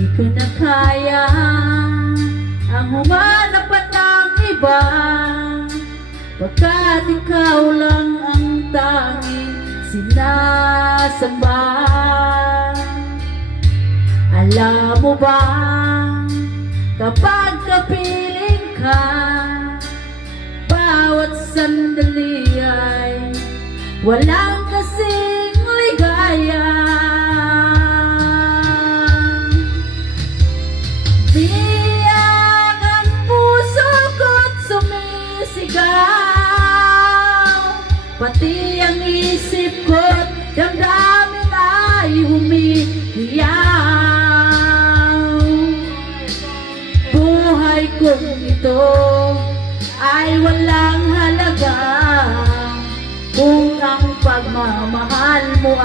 Di ko na kaya Ang humanap pa ng iba. Pagkat ikaw lang ang tanging sinasamba. Alam mo ba Kapag kapiling ka Bawat sandali ay Walang kasing ligaya Biyak ang puso ko't sumisigaw. Pati ang isip ko't damdamin ay humihiyaw. Buhay kong ito ay walang halaga. Kung ang pagmamahal mo